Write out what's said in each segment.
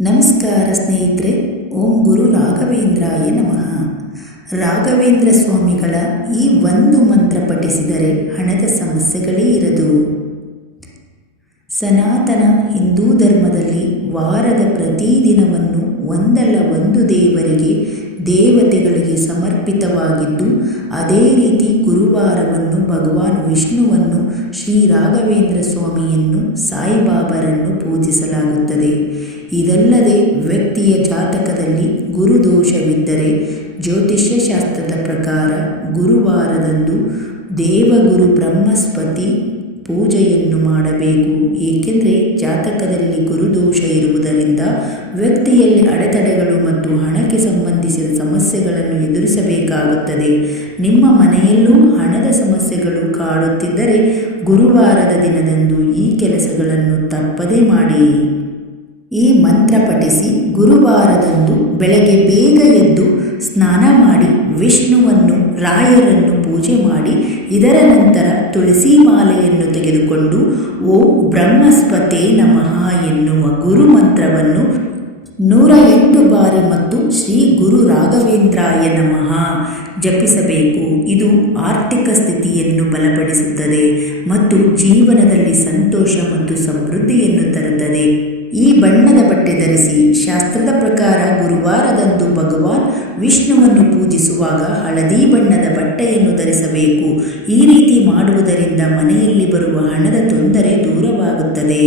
ನಮಸ್ಕಾರ ಸ್ನೇಹಿತರೆ, ಓಂ ಗುರು ರಾಘವೇಂದ್ರಾಯ ನಮಃ. ರಾಘವೇಂದ್ರ ಸ್ವಾಮಿಗಳ ಈ ಒಂದು ಮಂತ್ರ ಪಠಿಸಿದರೆ ಹಣದ ಸಮಸ್ಯೆಗಳೇ ಇರದು. ಸನಾತನ ಹಿಂದೂ ಧರ್ಮದಲ್ಲಿ ವಾರದ ಪ್ರತಿದಿನವನ್ನು ಒಂದಲ್ಲ ಒಂದು ದೇವರಿಗೆ ದೇವತೆಗಳಿಗೆ ಸಮರ್ಪಿತವಾಗಿದ್ದು, ಅದೇ ರೀತಿ ಗುರುವಾರವನ್ನು ಭಗವಾನ್ ವಿಷ್ಣುವನ್ನು ಶ್ರೀ ರಾಘವೇಂದ್ರ ಸ್ವಾಮಿಯನ್ನು ಸಾಯಿಬಾಬರನ್ನು ಪೂಜಿಸಲಾಗುತ್ತದೆ. ಇದಲ್ಲದೆ ವ್ಯಕ್ತಿಯ ಜಾತಕದಲ್ಲಿ ಗುರುದೋಷವಿದ್ದರೆ ಜ್ಯೋತಿಷ್ಯ ಶಾಸ್ತ್ರದ ಪ್ರಕಾರ ಗುರುವಾರದಂದು ದೇವಗುರು ಬ್ರಹ್ಮಸ್ಪತಿ ಪೂಜೆಯನ್ನು ಮಾಡಬೇಕು. ಏಕೆಂದರೆ ಜಾತಕದಲ್ಲಿ ಗುರುದೋಷ ಇರುವುದರಿಂದ ವ್ಯಕ್ತಿಯಲ್ಲಿ ಅಡೆತಡೆಗಳು ಮತ್ತು ಹಣಕ್ಕೆ ಸಂಬಂಧಿಸಿದ ಸಮಸ್ಯೆಗಳನ್ನು ಎದುರಿಸಬೇಕಾಗುತ್ತದೆ. ನಿಮ್ಮ ಮನೆಯಲ್ಲೂ ಹಣದ ಸಮಸ್ಯೆಗಳು ಕಾಡುತ್ತಿದ್ದರೆ ಗುರುವಾರದ ದಿನದಂದು ಈ ಕೆಲಸಗಳನ್ನು ತಪ್ಪದೇ ಮಾಡಿ. ಈ ಮಂತ್ರ ಪಠಿಸಿ ಗುರುವಾರದಂದು ಬೆಳಗ್ಗೆ ಬೇಗ ಎದ್ದು ಸ್ನಾನ ಮಾಡಿ ವಿಷ್ಣುವನ್ನು, ರಾಯರನ್ನು ಪೂಜೆ ಮಾಡಿ, ಇದರ ನಂತರ ತುಳಸಿ ಮಾಲೆಯನ್ನು ತೆಗೆದುಕೊಂಡು ಓ ಬ್ರಹ್ಮಸ್ಪತೇ ನಮಃ ಎನ್ನುವ ಗುರು ಮಂತ್ರವನ್ನು ನೂರ ಎಂಟು ಬಾರಿ ಮತ್ತು ಶ್ರೀ ಗುರು ರಾಘವೇಂದ್ರಾಯ ನಮಃ. ಜಪಿಸಬೇಕು. ಇದು ಆರ್ಥಿಕ ಸ್ಥಿತಿಯನ್ನು ಬಲಪಡಿಸುತ್ತದೆ ಮತ್ತು ಜೀವನದಲ್ಲಿ ಸಂತೋಷ ಮತ್ತು ಸಮೃದ್ಧಿಯನ್ನು ತರುತ್ತದೆ. ಈ ಬಣ್ಣದ ಬಟ್ಟೆ ಧರಿಸಿ ಶಾಸ್ತ್ರದ ಪ್ರಕಾರ ಗುರುವಾರದಂದು ಭಗವಾನ್ ವಿಷ್ಣುವನ್ನು ಪೂಜಿಸುವಾಗ ಹಳದಿ ಬಣ್ಣದ ಬಟ್ಟೆಯನ್ನು ಧರಿಸಬೇಕು. ಈ ರೀತಿ ಮಾಡುವುದರಿಂದ ಮನೆಯಲ್ಲಿ ಬರುವ ಹಣದ ತೊಂದರೆ ದೂರವಾಗುತ್ತದೆ.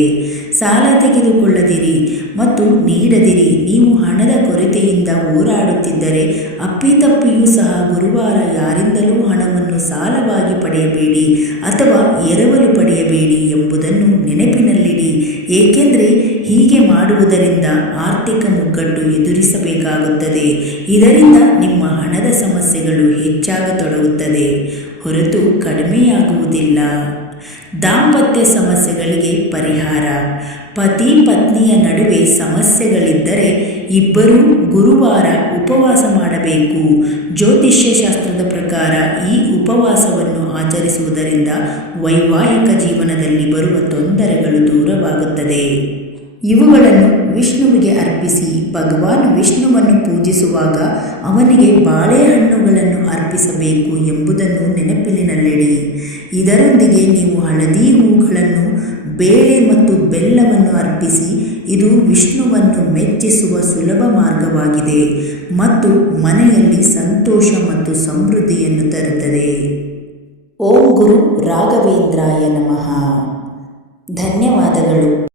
ಸಾಲ ತೆಗೆದುಕೊಳ್ಳದಿರಿ ಮತ್ತು ನೀಡದಿರಿ. ನೀವು ಹಣದ ಕೊರತೆಯಿಂದ ಹೋರಾಡುತ್ತಿದ್ದರೆ ಅಪ್ಪಿತಪ್ಪಿಯೂ ಸಹ ಗುರುವಾರ ಯಾರಿಂದಲೂ ಹಣವನ್ನು ಸಾಲವಾಗಿ ಪಡೆಯಬೇಡಿ ಅಥವಾ ಎರವಲು ಪಡೆಯಬೇಡಿ ಎಂಬುದನ್ನು ನೆನಪಿನಲ್ಲಿಡಿ. ಏಕೆಂದರೆ ಹೀಗೆ ಮಾಡುವುದರಿಂದ ಆರ್ಥಿಕ ಮುಗ್ಗಟ್ಟು ಎದುರಿಸಬೇಕಾಗುತ್ತದೆ. ಇದರಿಂದ ನಿಮ್ಮ ಹಣದ ಸಮಸ್ಯೆಗಳು ಹೆಚ್ಚಾಗತೊಡಗುತ್ತದೆ. ಹೊರತು ಕಡಿಮೆಯಾಗುವುದಿಲ್ಲ. ದಾಂಪತ್ಯ ಸಮಸ್ಯೆಗಳಿಗೆ ಪರಿಹಾರ. ಪತಿ ಪತ್ನಿಯ ನಡುವೆ ಸಮಸ್ಯೆಗಳಿದ್ದರೆ ಇಬ್ಬರೂ ಗುರುವಾರ ಉಪವಾಸ ಮಾಡಬೇಕು. ಜ್ಯೋತಿಷ್ಯ ಶಾಸ್ತ್ರದ ಪ್ರಕಾರ ಈ ಉಪವಾಸವನ್ನು ಆಚರಿಸುವುದರಿಂದ ವೈವಾಹಿಕ ಜೀವನದಲ್ಲಿ ಬರುವ ತೊಂದರೆಗಳು ದೂರವಾಗುತ್ತದೆ. ಇವುಗಳನ್ನು ವಿಷ್ಣುವಿಗೆ ಅರ್ಪಿಸಿ ಭಗವಾನ್ ವಿಷ್ಣುವನ್ನು ಪೂಜಿಸುವಾಗ ಅವನಿಗೆ ಬಾಳೆಹಣ್ಣುಗಳನ್ನು ಅರ್ಪಿಸಬೇಕು ಎಂಬುದನ್ನು ನೆನಪಿನಲ್ಲಿಡಿ ಇದರೊಂದಿಗೆ ನೀವು ಹಳದಿ ಹೂಗಳನ್ನು, ಬೇಳೆ ಮತ್ತು ಬೆಲ್ಲವನ್ನು ಅರ್ಪಿಸಿ, ಇದು ವಿಷ್ಣುವನ್ನು ಮೆಚ್ಚಿಸುವ ಸುಲಭ ಮಾರ್ಗವಾಗಿದೆ ಮತ್ತು ಮನೆಯಲ್ಲಿ ಸಂತೋಷ ಮತ್ತು ಸಮೃದ್ಧಿಯನ್ನು ತರುತ್ತದೆ. ಓಂ ಗುರು ರಾಘವೇಂದ್ರಾಯ ನಮಃ. ಧನ್ಯವಾದಗಳು.